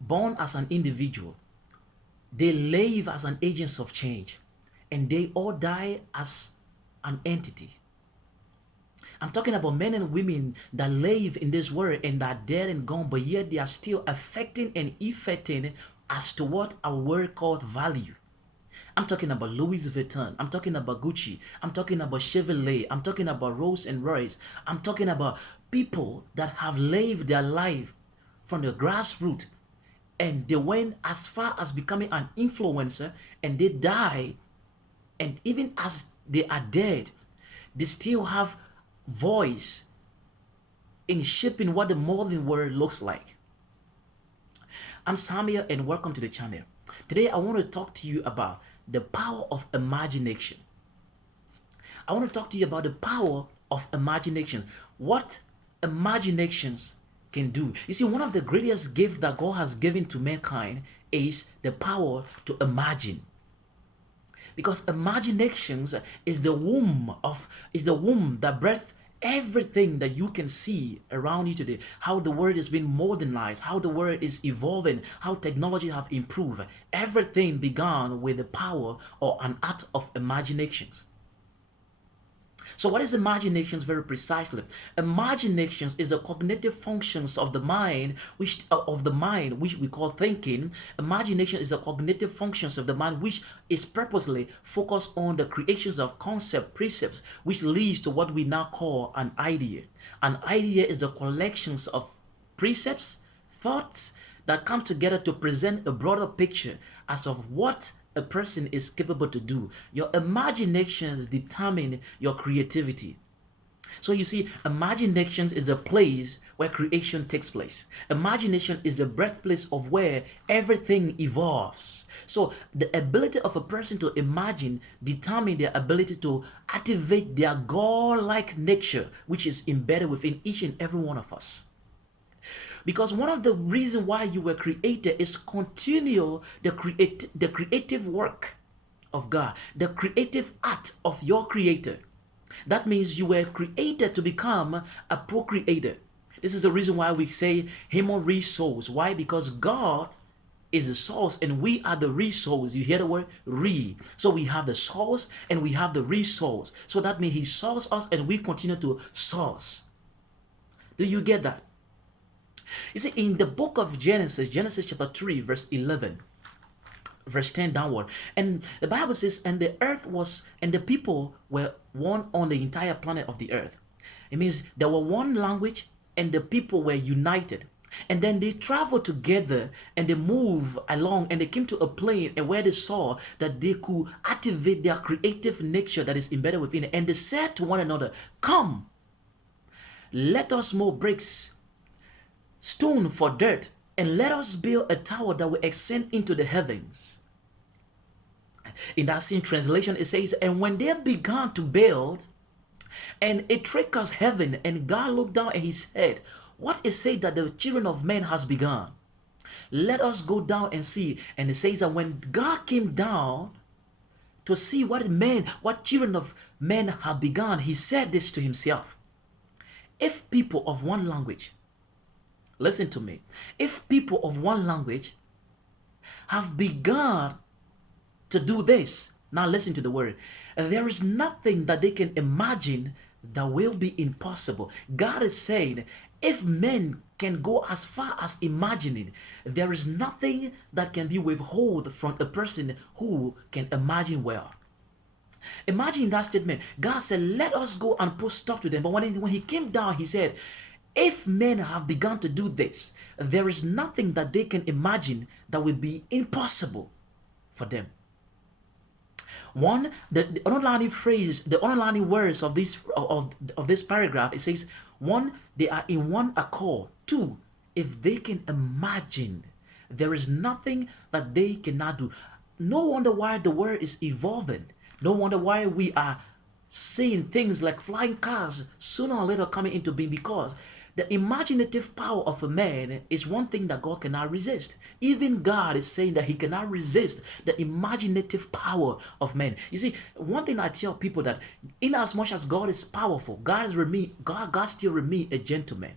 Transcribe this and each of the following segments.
born as an individual, they live as an agents of change, and they all die as an entity. I'm talking about men and women that live in this world and that are dead and gone, but yet they are still affecting and effecting as to what our world called value. I'm talking about Louis Vuitton. I'm talking about Gucci. I'm talking about Chevrolet. I'm talking about Rolls and Royce. I'm talking about people that have lived their life from the grassroots, and they went as far as becoming an influencer, and they die, and even as they are dead, they still have voice in shaping what the modern world looks like. I'm Samuel and welcome to the channel. Today I want to talk to you about the power of imagination. I want to talk to you about the power of imaginations. What imaginations can do. You see, one of the greatest gifts that God has given to mankind is the power to imagine. Because imaginations is the womb that breath everything that you can see around you today, how the world is being modernized, how the world is evolving, how technology have improved. Everything began with the power or an act of imaginations. So what is imaginations very precisely? Imaginations is the cognitive functions of the mind, which we call thinking. Imagination is the cognitive functions of the mind which is purposely focused on the creations of concept precepts, which leads to what we now call an idea. An idea is the collections of precepts, thoughts that come together to present a broader picture as of what a person is capable to do. Your imaginations determine your creativity. So you see, imagination is a place where creation takes place. Imagination is the birthplace of where everything evolves. So the ability of a person to imagine determines their ability to activate their God-like nature, which is embedded within each and every one of us. Because one of the reasons why you were created is continue the creative work of God, the creative act of your creator. That means you were created to become a procreator. This is the reason why we say human resource. Why? Because God is the source and we are the resource. You hear the word re. So we have the source and we have the resource. So that means he sources us and we continue to source. Do you get that? You see, in the book of Genesis, Genesis chapter 3, verse 11, verse 10 downward, and the Bible says, and the earth was, and the people were one on the entire planet of the earth. It means there were one language and the people were united. And then they traveled together and they moved along and they came to a plane and where they saw that they could activate their creative nature that is embedded within it. And they said to one another, come, let us make bricks, stone for dirt, and let us build a tower that will ascend into the heavens. In that same translation, it says, and when they began to build, and it trickles heaven, and God looked down and he said, what is said that the children of men has begun? Let us go down and see. And it says that when God came down to see what children of men have begun, he said this to himself. If people of one language, listen to me. If people of one language have begun to do this, now listen to the word. There is nothing that they can imagine that will be impossible. God is saying, if men can go as far as imagining, there is nothing that can be withheld from a person who can imagine well. Imagine that statement. God said, let us go and put stop to them. But when he came down, he said, if men have begun to do this, there is nothing that they can imagine that will be impossible for them. One, the underlining phrase, the underlining words of this paragraph, it says, one, they are in one accord. Two, if they can imagine, there is nothing that they cannot do. No wonder why the world is evolving. No wonder why we are seeing things like flying cars sooner or later coming into being, because the imaginative power of a man is one thing that God cannot resist. Even God is saying that he cannot resist the imaginative power of man. You see, one thing I tell people that in as much as God is powerful, God still remains a gentleman.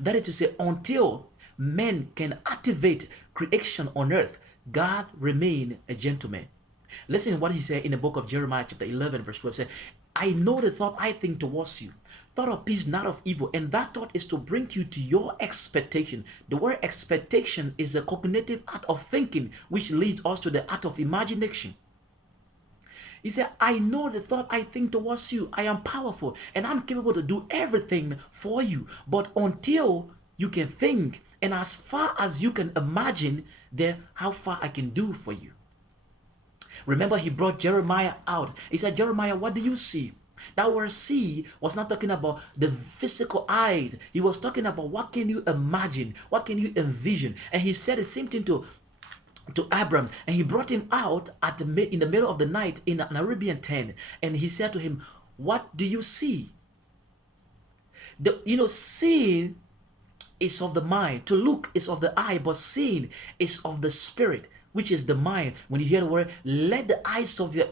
That is to say, until men can activate creation on earth, God remained a gentleman. Listen to what he said in the book of Jeremiah chapter 11 verse 12. Said, I know the thought I think towards you, thought of peace, not of evil. And that thought is to bring you to your expectation. The word expectation is a cognitive art of thinking, which leads us to the art of imagination. He said, I know the thought I think towards you. I am powerful and I'm capable to do everything for you. But until you can think and as far as you can imagine, there how far I can do for you. Remember, he brought Jeremiah out. He said, Jeremiah, what do you see? That word see was not talking about the physical eyes. He was talking about what can you imagine? What can you envision? And he said the same thing to Abram, and he brought him out in the middle of the night in an Arabian tent, and he said to him, what do you see? Seeing is of the mind. To look is of the eye, but seeing is of the spirit, which is the mind. When you hear the word, let the eyes of your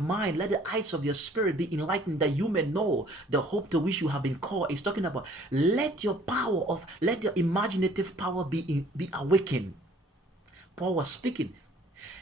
mind, let the eyes of your spirit be enlightened, that you may know the hope to which you have been called. It's talking about let your imaginative power be awakened. Paul was speaking.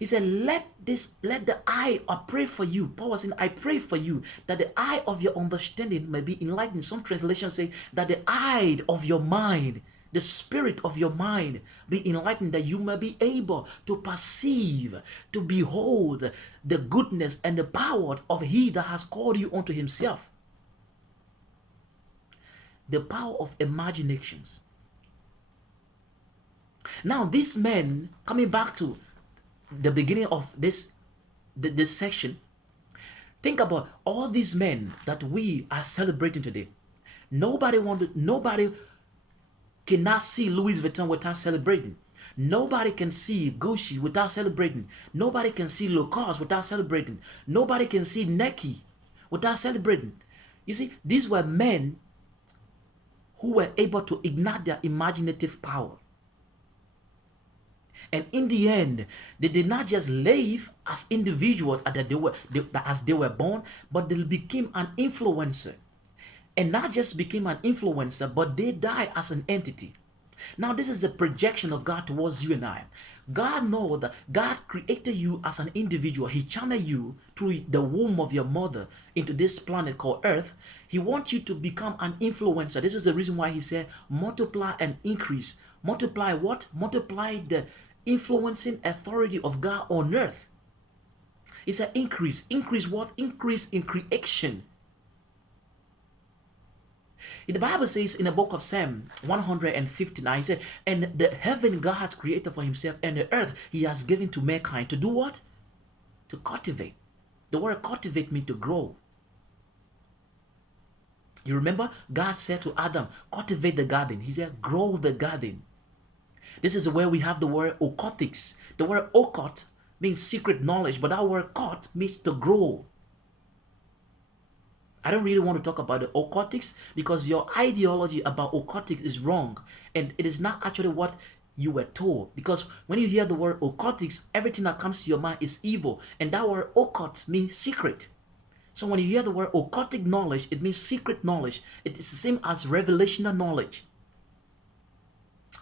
He said, let the eye, I pray for you. Paul was saying, I pray for you that the eye of your understanding may be enlightened. Some translations say that the eye of your mind, the spirit of your mind be enlightened, that you may be able to perceive, to behold the goodness and the power of he that has called you unto himself. The power of imaginations. Now, these men, coming back to the beginning of this section, think about all these men that we are celebrating today. Nobody cannot see Louis Vuitton without celebrating. Nobody can see Gucci without celebrating. Nobody can see Lacoste without celebrating. Nobody can see Nike without celebrating. You see, these were men who were able to ignite their imaginative power. And in the end, they did not just live as individuals as they were born, but they became an influencer. And not just became an influencer, but they died as an entity. Now, this is the projection of God towards you and I. God knows that God created you as an individual. He channeled you through the womb of your mother into this planet called Earth. He wants you to become an influencer. This is the reason why he said, multiply and increase. Multiply what? Multiply the influencing authority of God on earth. He said increase. Increase what? Increase in creation. The Bible says in the book of Psalm 159, he said, and the heaven God has created for himself, and the earth he has given to mankind. To do what? To cultivate. The word cultivate means to grow. You remember God said to Adam, cultivate the garden. He said, grow the garden. This is where we have the word occultics. The word occult means secret knowledge, but our word cult means to grow. I don't really want to talk about the occultics because your ideology about occultics is wrong, and it is not actually what you were told. Because when you hear the word occultics, everything that comes to your mind is evil, and that word occult means secret. So when you hear the word occultic knowledge, it means secret knowledge. It is the same as revelational knowledge.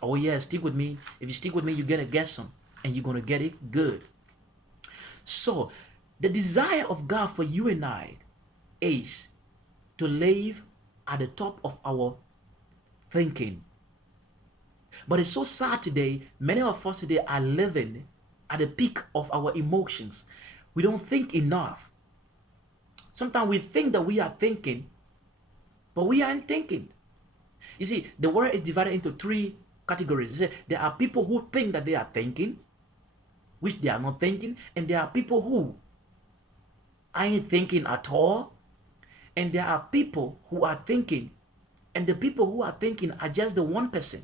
Oh yeah, stick with me. If you stick with me, you're going to get some. And you're going to get it good. So, the desire of God for you and I is to live at the top of our thinking. But it's so sad today, many of us today are living at the peak of our emotions. We don't think enough. Sometimes we think that we are thinking, but we aren't thinking. You see, the world is divided into three categories. There are people who think that they are thinking, which they are not thinking, and there are people who ain't thinking at all, and there are people who are thinking, and the people who are thinking are just the 1%.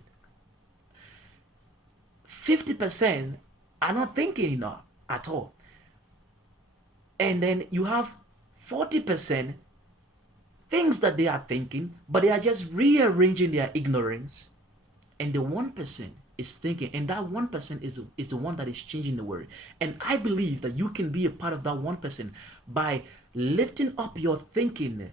50% are not thinking enough at all. And then you have 40% things that they are thinking, but they are just rearranging their ignorance. And the 1% is thinking, and that 1% is the one that is changing the world. And I believe that you can be a part of that 1% by lifting up your thinking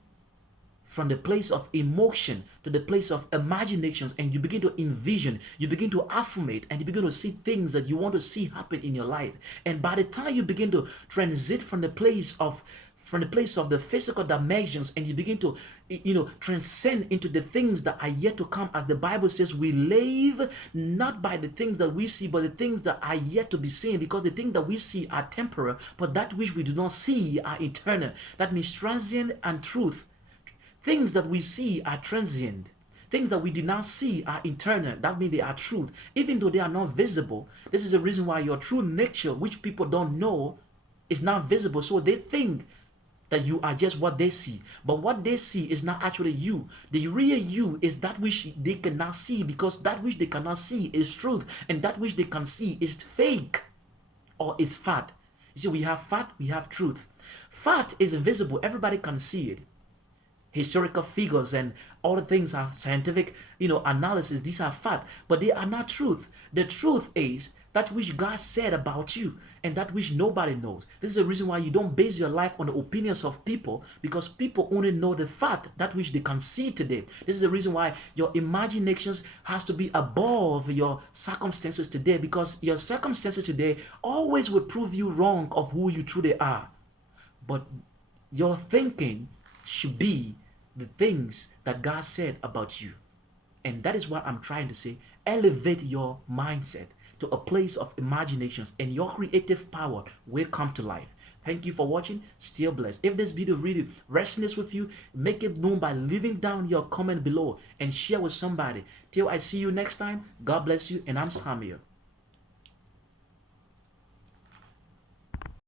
from the place of emotion to the place of imaginations, and you begin to envision, you begin to affirmate, and you begin to see things that you want to see happen in your life. And by the time you begin to transit from the place of the physical dimensions, and you begin to transcend into the things that are yet to come, as the Bible says, we live not by the things that we see, but the things that are yet to be seen, because the things that we see are temporal, but that which we do not see are eternal. That means transient and truth. Things that we see are transient. Things that we did not see are eternal. That means they are truth. Even though they are not visible, this is the reason why your true nature, which people don't know, is not visible. So they think that you are just what they see. But what they see is not actually you. The real you is that which they cannot see, because that which they cannot see is truth, and that which they can see is fake or is fat. You see, we have fat, we have truth. Fat is visible, everybody can see it. Historical figures and all the things are scientific, analysis. These are fact, but they are not truth. The truth is that which God said about you, and that which nobody knows. This is the reason why you don't base your life on the opinions of people, because people only know the fact, that which they can see today. This is the reason why your imaginations has to be above your circumstances today, because your circumstances today always will prove you wrong of who you truly are. But your thinking should be the things that God said about you. And that is what I'm trying to say. Elevate your mindset to a place of imaginations, and your creative power will come to life. Thank you for watching. Still blessed. If this video really resonates with you, make it known by leaving down your comment below and share with somebody. Till I see you next time, God bless you, and I'm Samuel.